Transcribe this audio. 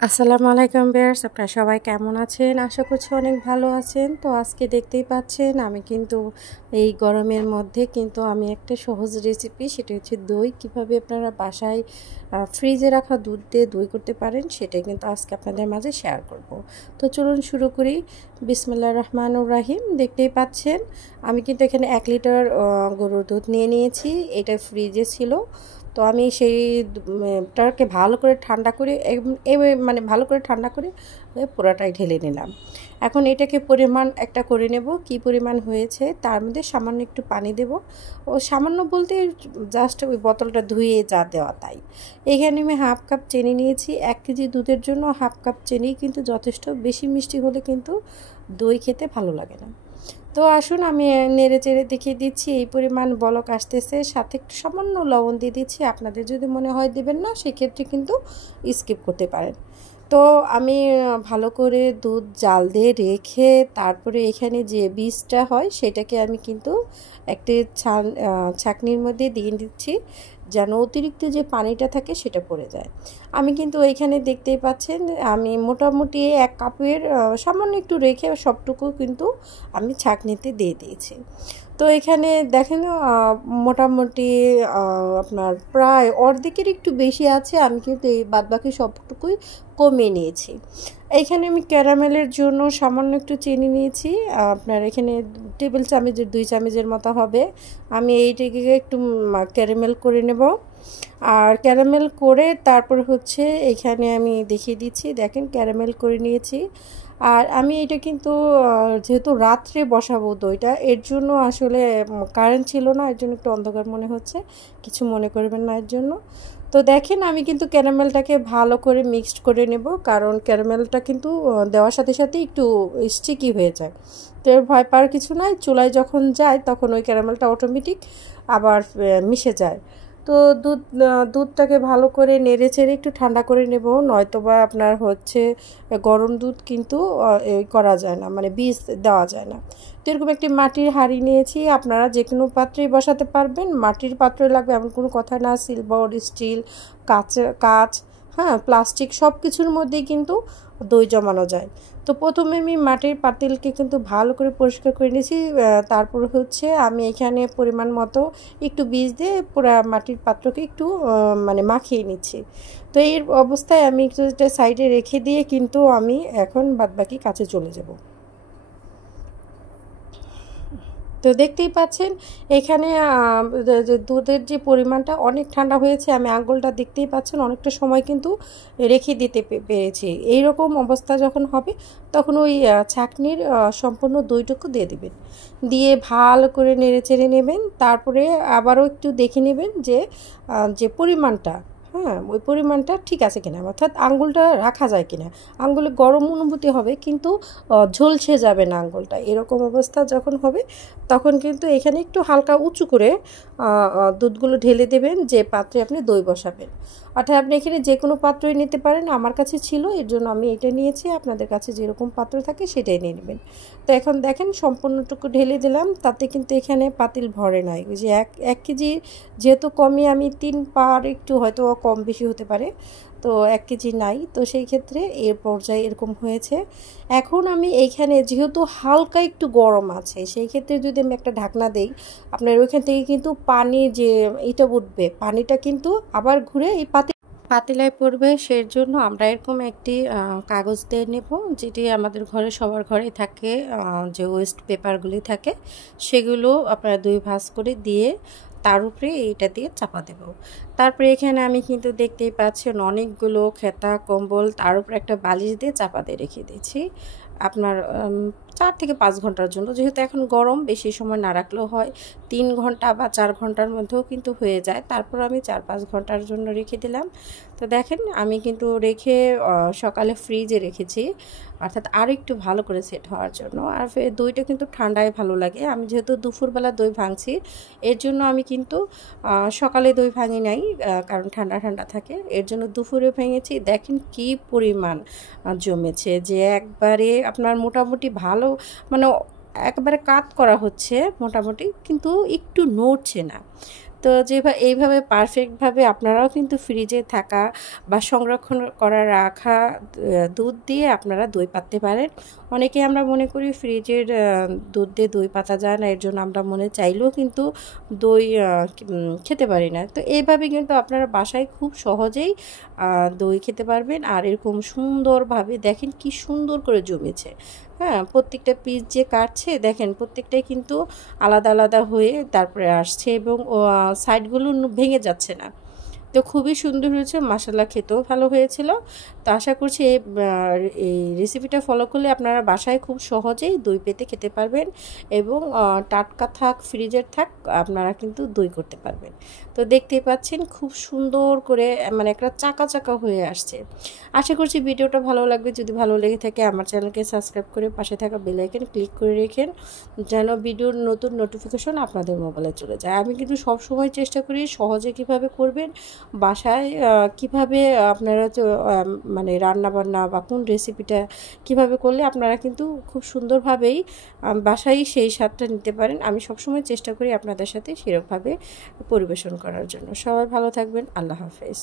আসসালামু আলাইকুম ভিউয়ার্স, আপনারা সবাই কেমন আছেন? আশা করছি অনেক ভালো আছেন। তো আজকে দেখতেই পাচ্ছেন আমি কিন্তু এই গরমের মধ্যে কিন্তু আমি একটা সহজ রেসিপি, সেটা হচ্ছে দই কিভাবে আপনারা বাসায় ফ্রিজে রাখা দুধ দিয়ে দই করতে পারেন, সেটাই কিন্তু আজকে আপনাদের মাঝে শেয়ার করব। তো চলুন শুরু করি। বিসমিল্লাহির রহমানির রহিম। দেখতেই পাচ্ছেন আমি কিন্তু এখানে 1 লিটার গরুর দুধ নিয়ে নিয়েছি। এটা ফ্রিজে ছিল। তো আমি সেইটাকে ভালো করে ঠান্ডা করে মানে ভালো করে ঠান্ডা করে পুরাটাই ঢেলে নিলাম। এখন এটাকে পরিমাণ একটা করে নেব, কি পরিমাণ হয়েছে তার মধ্যে সামান্য একটু পানি দেব। ও সামান্য বলতে জাস্ট ওই বোতলটা ধুয়ে যা দেওয়া তাই। এখানে আমি হাফ কাপ চিনি নিয়েছি। 1 কেজি দুধের জন্য হাফ কাপ চিনি কিন্তু যথেষ্ট, বেশি মিষ্টি হলে কিন্তু দই খেতে ভালো লাগে না। তো আসুন আমি নেড়ে চেড়ে দেখিয়ে দিচ্ছি। এই পরিমাণ বলক আসতেছে, সাথে একটু সামান্য লবণ দিয়ে দিচ্ছি। আপনাদের যদি মনে হয় দেবেন না, সেক্ষেত্রে কিন্তু স্কিপ করতে পারেন। তো আমি ভালো করে দুধ জাল দিয়ে রেখে তারপরে এখানে যে বীজটা হয় সেটাকে আমি কিন্তু একটি ছাঁকনির মধ্যে দিয়ে দিচ্ছি, যেন অতিরিক্ত যে পানিটা থাকে সেটা পড়ে যায়। আমি কিন্তু এইখানে দেখতেই পাচ্ছেন আমি মোটামুটি 1 কাপের সামান্য একটু রেখে সবটুকু কিন্তু আমি ছাঁকনিতে দিয়ে দিয়েছি। তো এখানে দেখেন মোটামুটি আপনার প্রায় অর্ধেকের একটু বেশি আছে। আমি কিন্তু এই বাদবাকি সবটুকুই কমিয়ে নিয়েছি। এইখানে আমি ক্যারামেলের জন্য সামান্য একটু চিনি নিয়েছি। আপনার এখানে টেবিল চামচের 2 চামচের মতো হবে। আমি এইটাকে একটু ক্যারামেল করে নেব। আর ক্যারামেল করে তারপর হচ্ছে এখানে আমি দেখিয়ে দিচ্ছি, দেখেন ক্যারামেল করে নিয়েছি। আর আমি এটা কিন্তু যেহেতু রাত্রে বসাবো দইটা, এর জন্য আসলে কারেন্ট ছিল না, এর জন্য একটু অন্ধকার মনে হচ্ছে, কিছু মনে করবেন না এর জন্য। তো দেখেন আমি কিন্তু ক্যারামেলটাকে ভালো করে মিক্সড করে নেব, কারণ ক্যারামেলটা কিন্তু দেওয়ার সাথে সাথে একটু স্টিকি হয়ে যায়। তো এর ভয় পাওয়ার কিছু নাই, চুলায় যখন যায় তখন ওই ক্যারামেলটা অটোমেটিক আবার মিশে যায়। তো দুধটাকে ভালো করে নেড়ে চেড়ে একটু ঠান্ডা করে নেব, নয়তোবা আপনার হচ্ছে গরম দুধ কিন্তু করা যায় না, মানে বীজ দেওয়া যায় না। তো এরকম একটি মাটির হাঁড়ি নিয়েছি, আপনারা যে কোনো পাত্রেই বসাতে পারবেন। মাটির পাত্রে লাগবে এমন কোনো কথা না, সিলভার, স্টিল, কাচ, হ্যাঁ, প্লাস্টিক, সব কিছুর মধ্যেই কিন্তু দই জমানো যায়। তো প্রথমে আমি মাটির পাতিলকে কিন্তু ভালো করে পরিষ্কার করে নিয়েছি। তারপর হচ্ছে আমি এখানে পরিমাণ মতো একটু বীজ দিয়ে পুরো মাটির পাত্রকে একটু মানে মাখিয়ে নিচ্ছি। তো এই অবস্থায় আমি একটু সাইডে রেখে দিয়ে কিন্তু আমি এখন বাদবাকি কাজে চলে যাব। তো দেখতেই পাচ্ছেন এখানে দুধের যে পরিমাণটা অনেক ঠান্ডা হয়েছে, আমি আঙুলটা দেখতেই পাচ্ছেন অনেকটা সময় কিন্তু রেখে দিতে পেরেছি। এই রকম অবস্থা যখন হবে তখন ওই ছাঁকনির সম্পূর্ণ দইটুকু দিয়ে দেবেন, দিয়ে ভালো করে নেড়ে চেড়ে নেবেন। তারপরে আবারও একটু দেখে নেবেন যে যে পরিমাণটা, হ্যাঁ, ওই পরিমাণটা ঠিক আছে কিনা, অর্থাৎ আঙ্গুলটা রাখা যায় কিনা। আঙ্গুলে গরম অনুভূতি হবে কিন্তু ঝলসে যাবে না আঙ্গুলটা। এরকম অবস্থা যখন হবে তখন কিন্তু এখানে একটু হালকা উঁচু করে দুধগুলো ঢেলে দেবেন যে পাত্রে আপনি দই বসাবেন। অর্থাৎ আপনি এখানে যে কোনো পাত্রই নিতে পারেন, আমার কাছে ছিল এর জন্য আমি এটা নিয়েছি, আপনাদের কাছে যেরকম পাত্র থাকে সেটাই নিয়ে নেবেন। তো এখন দেখেন সম্পূর্ণটুকু ঢেলে দিলাম, তাতে কিন্তু এখানে পাতিল ভরে নাই। ওই যে এক কেজি যেহেতু কমই, আমি 3 পার একটু হয়তো কম বেশি হতে পারে, তো 1 কেজি নাই, তো সেই ক্ষেত্রে এর পর্যায়ে এরকম হয়েছে। এখন আমি এইখানে যেহেতু হালকা একটু গরম আছে, সেই ক্ষেত্রে যদি আমি একটা ঢাকনা দেই, আপনার ওইখান থেকে কিন্তু পানি যে এটা উঠবে, পানিটা কিন্তু আবার ঘুরে এই পাতিলায় পড়বে। সেই জন্য আমরা এরকম একটি কাগজ দিয়ে নেব, যেটি আমাদের ঘরে সবার ঘরেই থাকে, যে ওয়েস্ট পেপারগুলি থাকে সেগুলো আপনারা 2 ভাঁজ করে দিয়ে তার উপরে এইটা দিয়ে চাপা দেব। তারপরে এখানে আমি কিন্তু দেখতেই পাচ্ছেন অনেকগুলো খেতা কম্বল, তার উপরে একটা বালিশ দিয়ে চাপা দিয়ে রেখে দিয়েছি আপনার 4 থেকে 5 ঘন্টার জন্য। যেহেতু এখন গরম, বেশি সময় না রাখলেও হয়, 3 ঘন্টা বা 4 ঘন্টার মধ্যেও কিন্তু হয়ে যায়। তারপর আমি 4-5 ঘন্টার জন্য রেখে দিলাম। তো দেখেন আমি কিন্তু রেখে সকালে ফ্রিজে রেখেছি, অর্থাৎ আরও একটু ভালো করে সেট হওয়ার জন্য। আর দইটা কিন্তু ঠান্ডায় ভালো লাগে। আমি যেহেতু দুপুরবেলা দই ভাঙছি, এর জন্য আমি কিন্তু সকালে দই ভাঙি নাই, কারণ ঠান্ডা ঠান্ডা থাকে, এর জন্য দুপুরে ভেঙেছি। দেখেন কি পরিমাণ জমেছে, যে একবারে আপনার মোটামুটি ভালো, মানে একবারে কাত করা হচ্ছে মোটামুটি, কিন্তু একটু নড়ছে না। তো তো এইভাবে পারফেক্টভাবে আপনারাও কিন্তু ফ্রিজে থাকা বা সংরক্ষণ করা রাখা দুধ দিয়ে আপনারা দই পাততে পারেন। অনেকে আমরা মনে করি ফ্রিজের দুধ দিয়ে দই পাতা যায় না, এর জন্য আমরা মনে চাইলেও কিন্তু দই খেতে পারি না। তো এইভাবে কিন্তু আপনারা বাসায় খুব সহজেই দই খেতে পারবেন। আর এরকম সুন্দরভাবে দেখেন কি সুন্দর করে জমেছে। হ্যাঁ, প্রত্যেকটা পিস যে কাটছে দেখেন প্রত্যেকটাই কিন্তু আলাদা আলাদা হয়ে তারপরে আসছে এবং সাইডগুলো ভেঙে যাচ্ছে না। তো খুবই সুন্দর হয়েছে, মাশাআল্লাহ খেতেও ভালো হয়েছিল। তো আশা করছি এই রেসিপিটা ফলো করলে আপনারা বাসায় খুব সহজেই দই পেতে খেতে পারবেন এবং টাটকা থাক ফ্রিজের থাক আপনারা কিন্তু দই করতে পারবেন। তো দেখতেই পাচ্ছেন খুব সুন্দর করে মানে একটা চাকা চাকা হয়ে আসছে। আশা করছি ভিডিওটা ভালো লাগবে। যদি ভালো লেগে থাকে আমার চ্যানেলকে সাবস্ক্রাইব করে পাশে থাকা বেল আইকন ক্লিক করে রেখেন যেন ভিডিওর নতুন নোটিফিকেশন আপনাদের মোবাইলে চলে যায়। আমি কিন্তু সব সময় চেষ্টা করি সহজে কিভাবে করবেন, বাসায় কিভাবে আপনারা মানে রান্নাবান্না বা কোন রেসিপিটা কিভাবে করলে আপনারা কিন্তু খুব সুন্দরভাবেই বাসায় সেই স্বাদটা নিতে পারেন। আমি সবসময় চেষ্টা করি আপনাদের সাথে সেরকমভাবে পরিবেশন করার জন্য। সবাই ভালো থাকবেন। আল্লাহ হাফেজ।